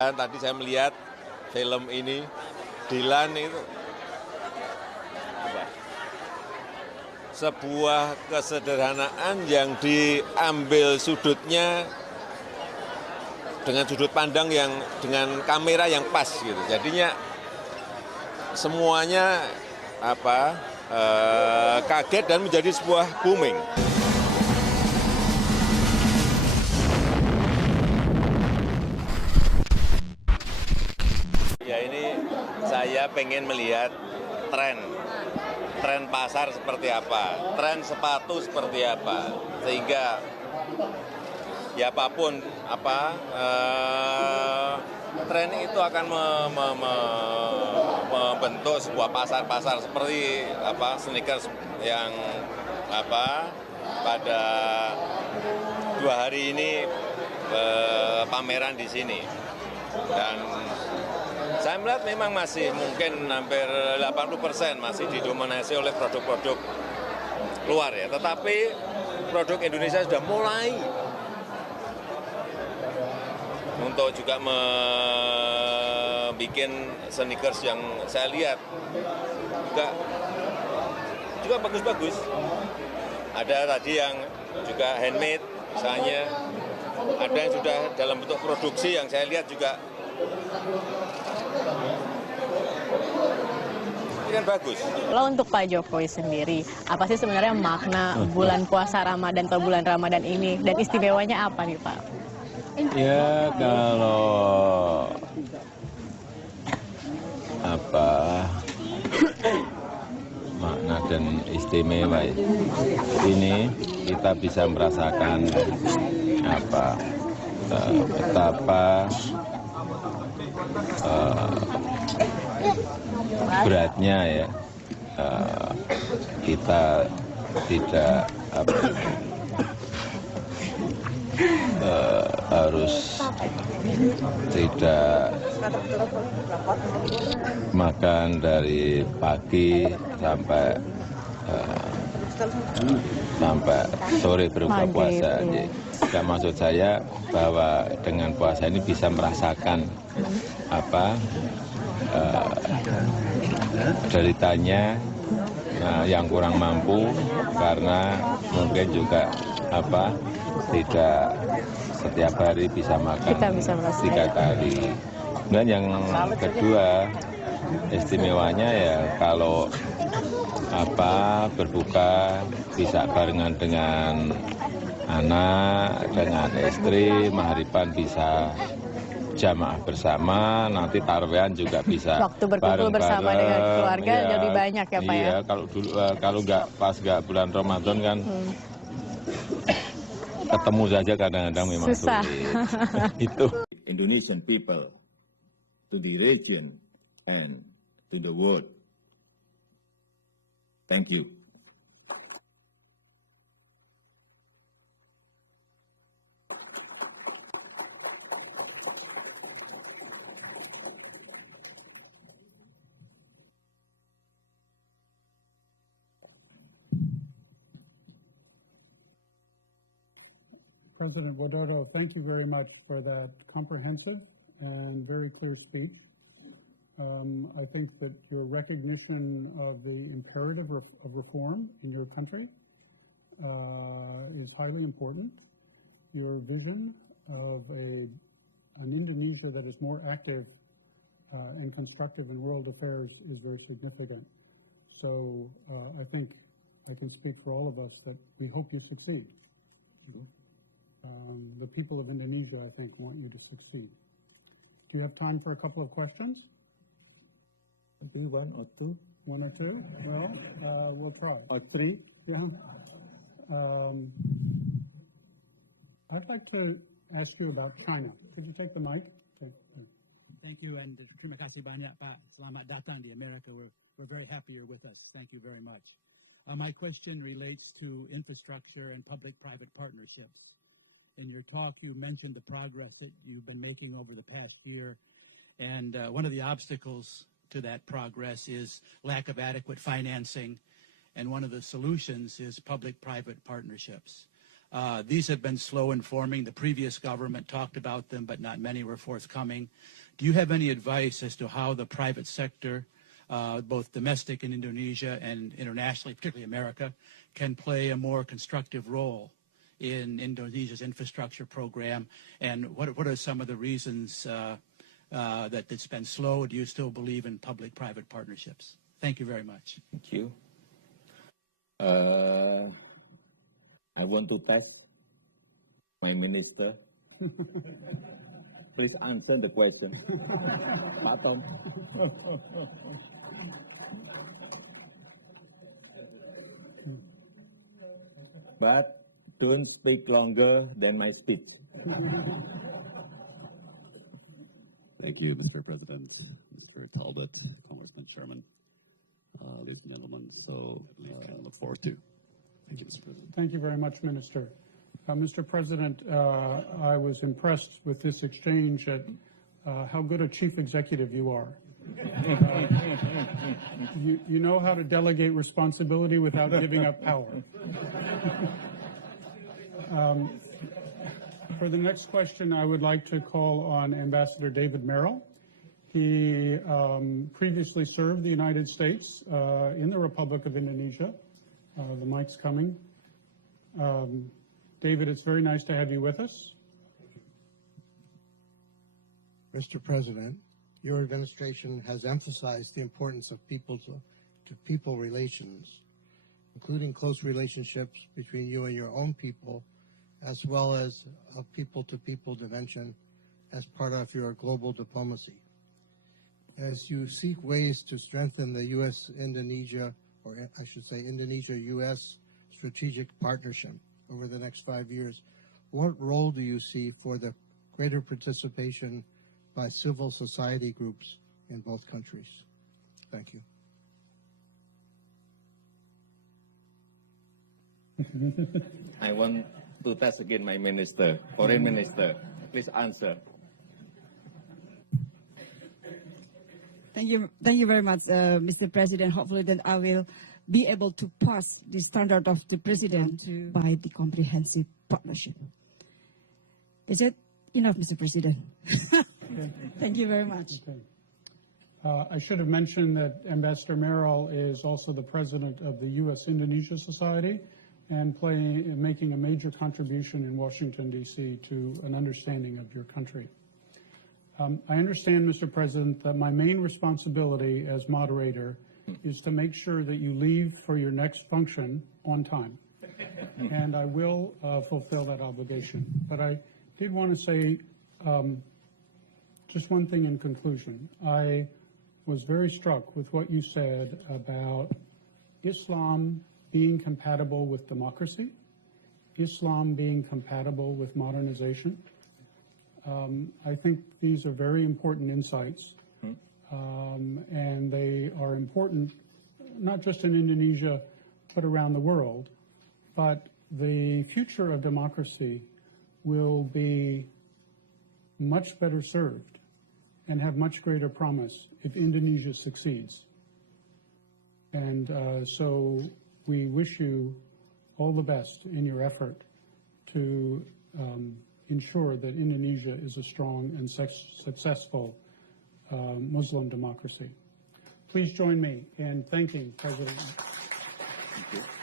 Tadi saya melihat film ini, Dilan itu sebuah kesederhanaan yang diambil sudutnya dengan sudut pandang yang dengan kamera yang pas gitu. Jadinya semuanya kaget dan menjadi sebuah booming. Ya ini saya pengen melihat tren pasar seperti apa, tren sepatu seperti apa, sehingga ya apapun tren itu akan membentuk sebuah pasar seperti sneakers yang pada 2 hari ini pameran di sini. Dan saya melihat memang masih mungkin hampir 80% masih didominasi oleh produk-produk luar ya. Tetapi produk Indonesia sudah mulai untuk juga membuat sneakers yang saya lihat juga bagus-bagus. Ada tadi yang juga handmade misalnya, ada yang sudah dalam bentuk produksi yang saya lihat juga ini kan bagus. Kalau untuk Pak Jokowi sendiri, apa sih sebenarnya makna bulan puasa Ramadan atau bulan Ramadan ini? Dan istimewanya apa nih Pak? Ya kalau makna dan istimewa ini kita bisa merasakan betapa beratnya ya kita tidak harus tidak makan dari pagi sampai sore berbuka puasa. Dan maksud saya bahwa dengan puasa ini bisa merasakan deritanya yang kurang mampu, karena mungkin juga tidak setiap hari bisa makan 3 kali. Dan yang kedua istimewanya ya kalau berbuka bisa barengan dengan anak, dengan istri, mahariban bisa jamaah bersama, nanti tarawih juga bisa waktu berkumpul bersama dengan keluarga ya, lebih banyak ya Pak iya, ya? Kalau nggak bulan Ramadan kan ketemu saja kadang-kadang memang susah. Sulit. Itu. Indonesian people to the region and to the world. Thank you. President Widodo, thank you very much for that comprehensive and very clear speech. I think that your recognition of the imperative of reform in your country is highly important. Your vision of an Indonesia that is more active and constructive in world affairs is very significant. So I think I can speak for all of us that we hope you succeed. The people of Indonesia, I think, want you to succeed. Do you have time for a couple of questions? Maybe 1 or 2. 1 or 2? Well, we'll try. Or 3. Yeah. I'd like to ask you about China. Could you take the mic? Okay. Thank you, and terima kasih banyak Pak. Selamat datang di America. We're very happy you're with us. Thank you very much. My question relates to infrastructure and public-private partnerships. In your talk, you mentioned the progress that you've been making over the past year, and one of the obstacles to that progress is lack of adequate financing, and one of the solutions is public-private partnerships. These have been slow in forming. The previous government talked about them, but not many were forthcoming. Do you have any advice as to how the private sector, both domestic in Indonesia and internationally, particularly America, can play a more constructive role in Indonesia's infrastructure program? And what are some of the reasons that it's been slow? Do you still believe in public-private partnerships? Thank you very much. Thank you. I want to test my minister. Please answer the question. Pak Tom. But don't speak longer than my speech. Thank you, Mr. President, Mr. Talbot, Congressman Sherman, ladies and gentlemen. So I look forward to. Thank you, Mr. President. Thank you very much, Minister. Mr. President, I was impressed with this exchange at how good a chief executive you are. You know how to delegate responsibility without giving up power. For the next question, I would like to call on Ambassador David Merrill. He previously served the United States in the Republic of Indonesia. The mic's coming. David, it's very nice to have you with us. Mr. President, your administration has emphasized the importance of people-to-people relations, including close relationships between you and your own people, as well as a people-to-people dimension as part of your global diplomacy. As you seek ways to strengthen the U.S.-Indonesia, or I should say Indonesia-U.S. strategic partnership over the next 5 years, what role do you see for the greater participation by civil society groups in both countries? Thank you. I want to test again my minister, foreign minister. Please answer. Thank you very much, Mr. President. Hopefully that I will be able to pass the standard of the President by the comprehensive partnership. Is it enough, Mr. President? Thank you very much. Okay. I should have mentioned that Ambassador Merrill is also the president of the U.S.-Indonesia Society and making a major contribution in Washington, D.C. to an understanding of your country. I understand, Mr. President, that my main responsibility as moderator is to make sure that you leave for your next function on time. And I will fulfill that obligation. But I did want to say just one thing in conclusion. I was very struck with what you said about Islam being compatible with democracy, Islam being compatible with modernization. I think these are very important insights, and they are important not just in Indonesia, but around the world. But the future of democracy will be much better served and have much greater promise if Indonesia succeeds. And so we wish you all the best in your effort to ensure that Indonesia is a strong and successful Muslim democracy. Please join me in thanking President. Thank you.